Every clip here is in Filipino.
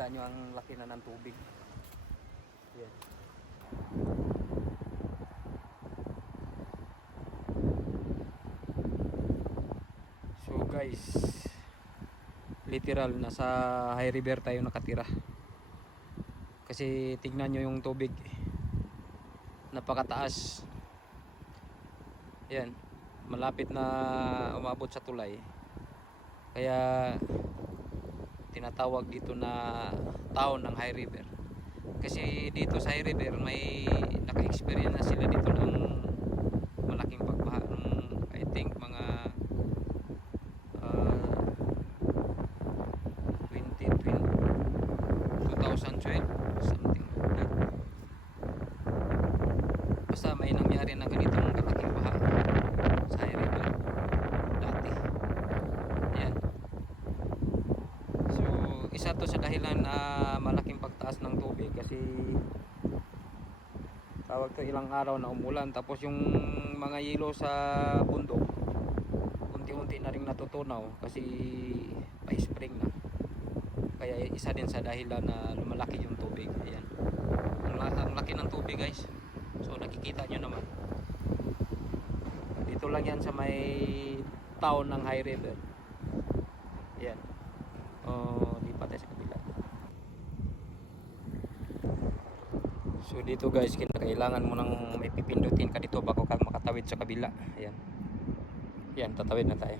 makikita nyo ang laki na ng tubig. Yan. So guys, literal nasa high river tayo nakatira. Kasi tignan nyo yung tubig, napakataas. Yan, malapit na umabot sa tulay. Kaya tinatawag dito na town ng high river. Kasi dito sa high river may naka-experience na sila dito ng malaking pagbaha ng I think mga 2012 something like that. Basta may nangyari na ganitong kalaking baha sa high river dati. Yan. So isa to sa dahilan na malaking pagtaas ng tubig kasi tawag to ilang araw na umulan, tapos yung mga yelo sa bundok unti-unti na rin natutunaw kasi pa-spring na. Kaya isa din sa dahilan na lumalaki yung tubig. Ayan. Ang laki ng tubig guys. So nakikita nyo naman. Dito lang yan sa may town ng high river. Ayan. Di pa tayo sa kabila. So dito guys, kailangan mo nang may pipindutin ka dito bago ka makatawid sa kabila. Ayan. Ayan, tatawid na tayo.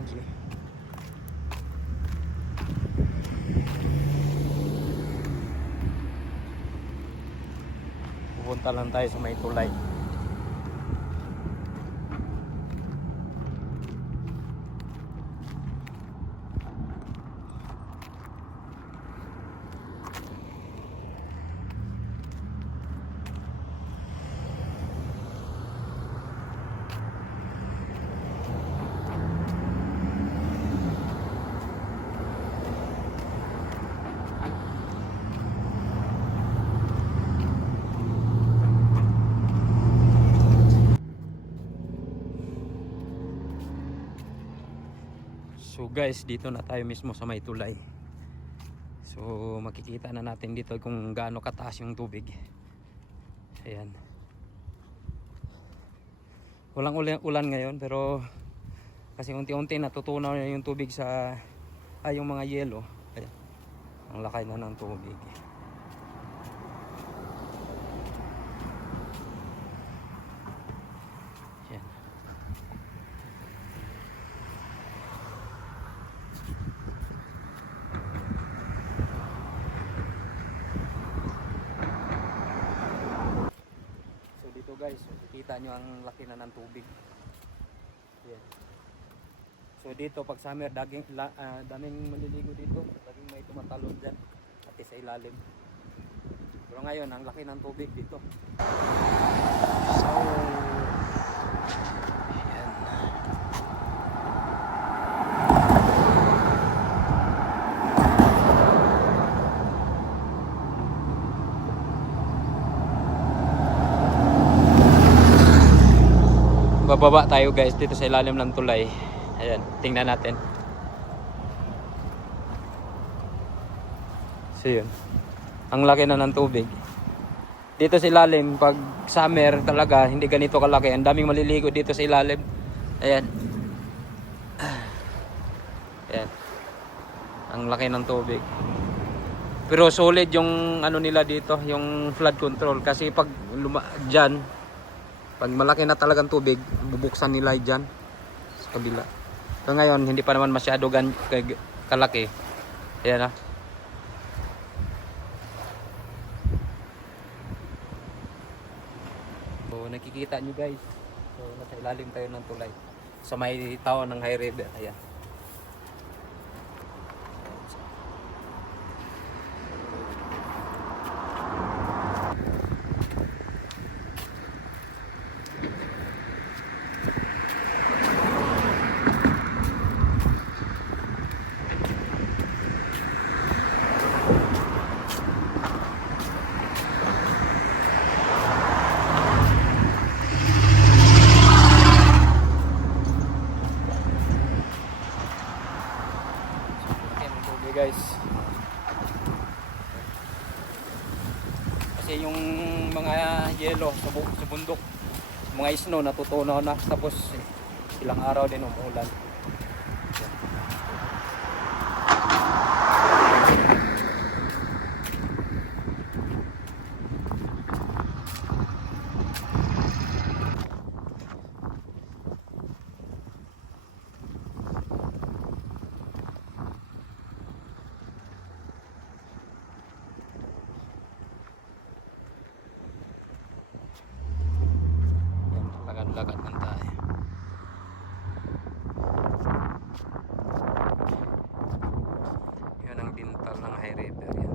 Okay. Pupunta lang tayo sa may tulay. So guys, dito na tayo mismo sa may tulay. So makikita na natin dito kung gaano kataas yung tubig. Ayan. Walang ulan ngayon pero kasi unti-unti natutunaw na yung tubig sa yung mga yelo. Ayan. Ang laki na ng tubig. Ayan. Guys, makikita nyo ang laki na ng tubig. Yan. So dito pag summer daming maliligo dito, laging may tumatalon dyan pati sa ilalim. Pero ngayon ang laki ng tubig dito. So yan. Bababa tayo guys dito sa ilalim ng tulay. Ayan, tingnan natin. So yun, ang laki na ng tubig dito sa ilalim. Pag summer talaga hindi ganito kalaki. Ang daming maliligo dito sa ilalim. Ayan. Ayan, ang laki ng tubig. Pero solid yung ano nila dito, yung flood control. Kasi pag dyan, pag malaki na talagang tubig, bubuksan nila dyan sa kabila. So ngayon, hindi pa naman masyado kalaki. Ayan na. So nakikita nyo guys. So nasa ilalim tayo ng tulay. Sa may town ng high river. Ayan. sa bundok. Mga snow natutunaw na, tapos ilang araw din umuulan. Lakad lang tayo. Yun ang dintal ng High River yan.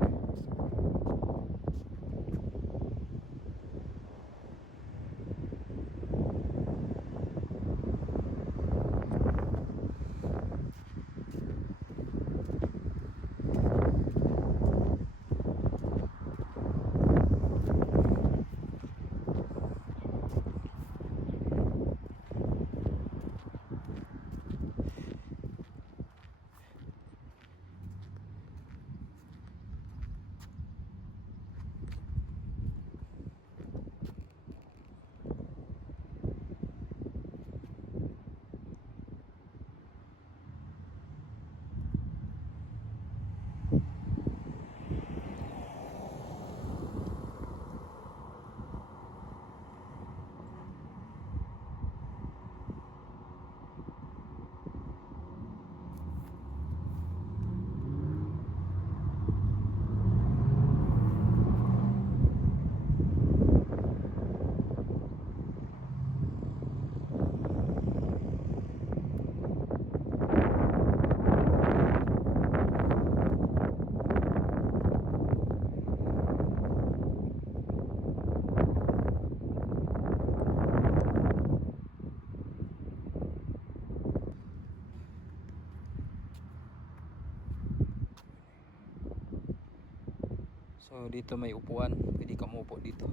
So dito may upuan, pwede ka umupo dito.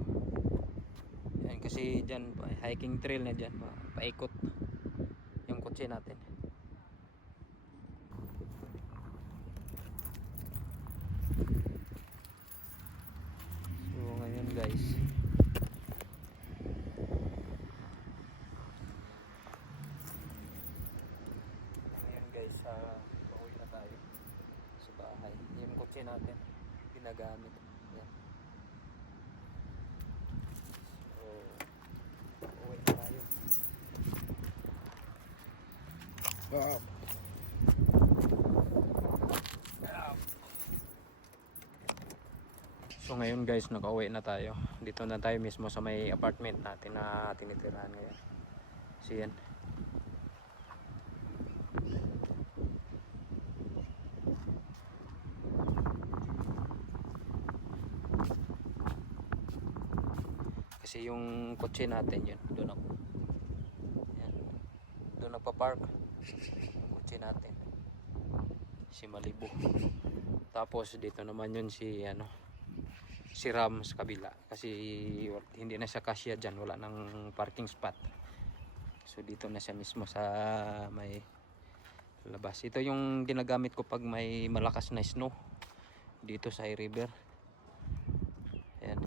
Yan, kasi dyan hiking trail na dyan, paikot yung kotse natin. So ngayon guys, pauwi na tayo sa bahay. Yung kotse natin ginagamit. Yan. So pauwi na tayo. Wow. So ngayon guys, nakauwi na tayo. Dito na tayo mismo sa may apartment natin na tinitirahan ngayon. So yan. Kasi yung kotse natin yun, doon ako. Yan. Doon nagpa-park yung kotse natin. Si Malibu. Tapos dito naman yun si si Ram sa kabila, kasi hindi na siya kasya dyan, wala nang parking spot. So dito na siya mismo sa may labas. Ito yung ginagamit ko pag may malakas na snow dito sa High River. Ayan,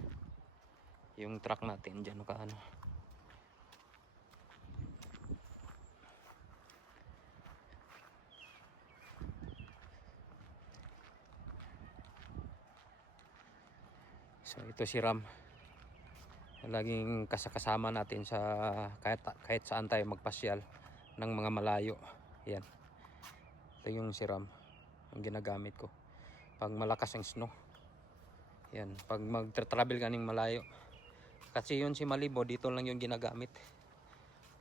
yung truck natin dyan So ito si Ram, laging kasama natin sa kahit saan tayo magpasyal ng mga malayo. Yan, ito yung si Ram ang ginagamit ko pag malakas ang snow. Yan, pag mag-travel ka ng malayo. Kasi yun si Malibu dito lang yung ginagamit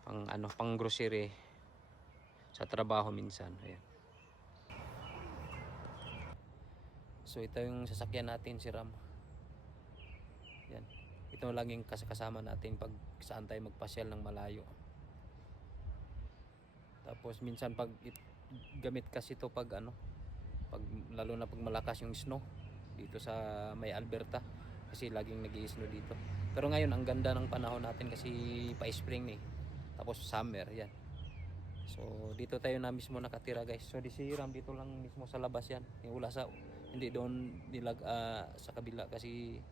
pang grocery sa trabaho minsan. Ayan. So ito yung sasakyan natin, si Ram. Yan. Ito laging kasama natin pag saan tayo magpasyal ng malayo. Tapos minsan pag gamit kasi ito pag lalo na pag malakas yung snow dito sa may Alberta, kasi laging nag-i-snow dito. Pero ngayon ang ganda ng panahon natin kasi pa-spring tapos summer yan. So dito tayo na mismo nakatira guys. So di si Ram dito lang mismo sa labas yan. Hindi doon sa kabila kasi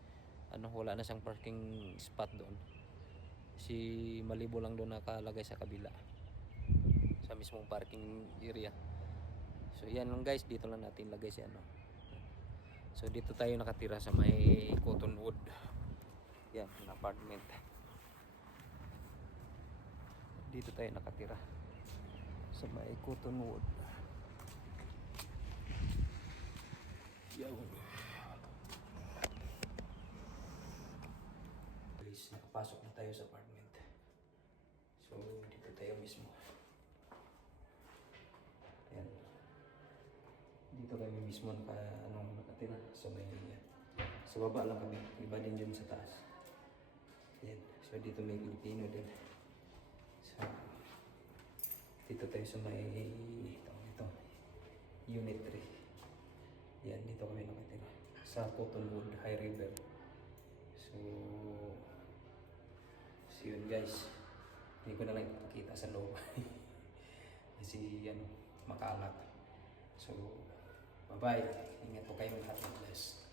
wala na siyang parking spot doon. Si Malibu lang doon nakalagay sa kabila. Sa mismong parking area. So yan lang guys, dito lang natin lagay si ano. So dito tayo nakatira sa may Cottonwood. Yan, ang apartment. Dito tayo nakatira sa may Cottonwood. Yan. Please, nakapasok na tayo sa apartment. So dito tayo mismo. Yan. Dito kami mismo nakatira sa may sa baba lang kami, iba din dyan sa taas. Yan. So dito may Pilipino din. So dito tayo sa may ito, Unit 3. Yan, dito kami nakatira sa Cottonwood High River. So yun guys, hindi ko na lang ipakita sa loob. Kasi makalat. So bye bye, ingat po kayong lahat. God bless.